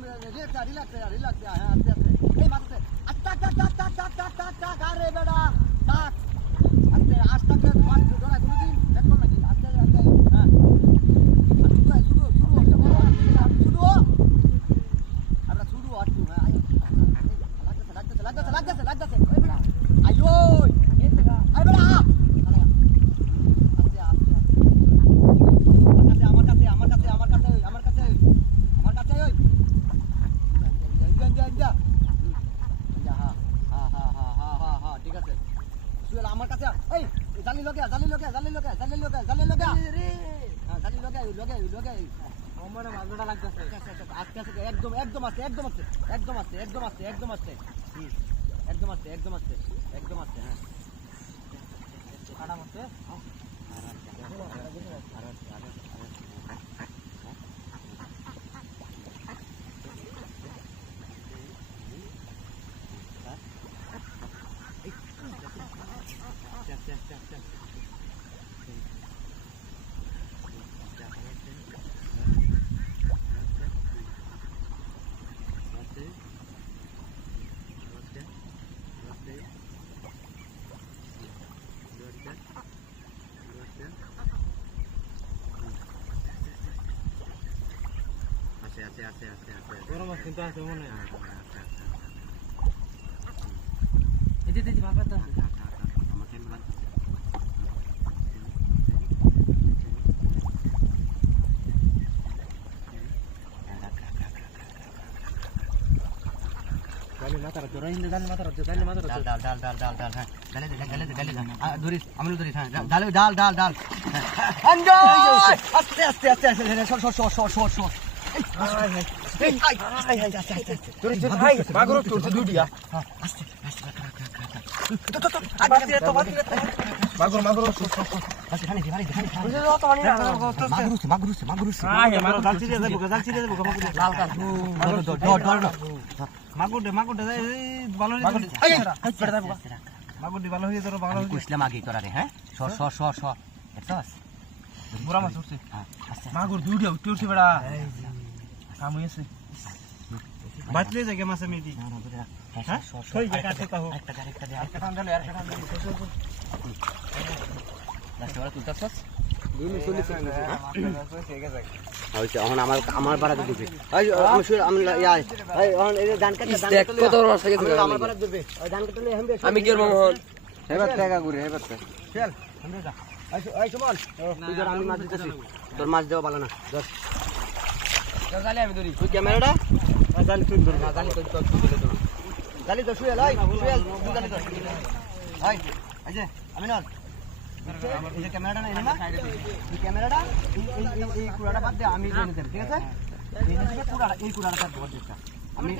relax হ্যাঁ আস্তে আস্তে এই মাথাতে আস্তে আরে বেটা টাক আস্তে আস্তে মাছ ধরা কোনদিন দেখো নাকি আস্তে আস্তে হ্যাঁ শুরু আমরা শুরু আটু হ্যাঁ লাগতেছে এই বেটা আইও এই বেটা আই বেটা আমার কাছে এই জালি লগা আমার মাছটা লাগতেছে আস্তে আস্তে একদম আস্তে হ্যাঁ কাটা মতে আছে বড় মাছ কিন্তু আছে মনে হয় এই যে ভাগটা ডাল ধরিস আমি ধরিস হ্যাঁ ডাল আস্তে সর মাগুর দুইটা উঠছে বেড়া কাম হয়েছে বাতলে জায়গা মাছ আমি দি হ্যাঁ সই জায়গা আছে তাও একটা টান দিলে আর টান দিলে লাস্ট ওরা তুলতাছস 2 মিনিট চলে ঠিক আছে আচ্ছা এখন আমার বাড়া দিবে আমি এখন এই ধান কাটতে কত রস আছে আমার বাড়া দিবে ওই ধান কাটলে আমি কি করব মোহন হেবার টাকা ঘুরে হেবার চল আমরা যা এই সুমন তুই ধর আমি মাছ দিতেছি তোর মাছ দেওয়া ভালো না ধর জালি আমি ধরি তুই ক্যামেরাটা জালি তুই ধর জালি তো শুয়ে লাই তুই জালি ধর হাই এই যে আমি না এই যে ক্যামেরাটা না না এই ক্যামেরাটা এই কুড়াটা বাদ দে আমি জেনে দেব ঠিক আছে এই কুড়াটা এই কুড়াটা ধর আমি